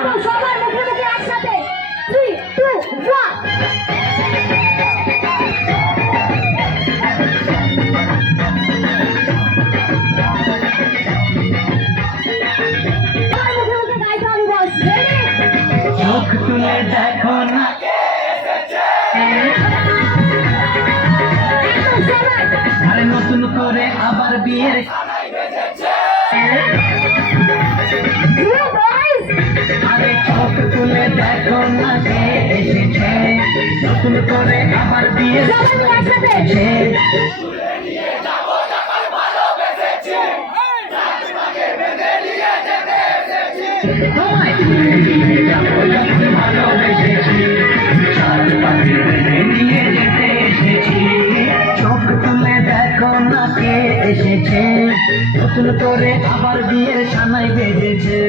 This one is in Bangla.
একদম সবার মুখে মুখে একসাথে 3 2 1 চোখ তুলে দেখো না আরে নতুন করে আবার বিয়ের আরে চোখ তুলে দেখো না কে এসেছে নতুন করে আবার বিয়ের এসেছে তোমায় নিয়ে যাবো যখন ভালোবেসেছি সাত পাখি নিয়ে যেতে এসেছি চোখ তুলে দেখো না কে এসেছে নতুন করে আবার বিয়ের সানাই বেজেছে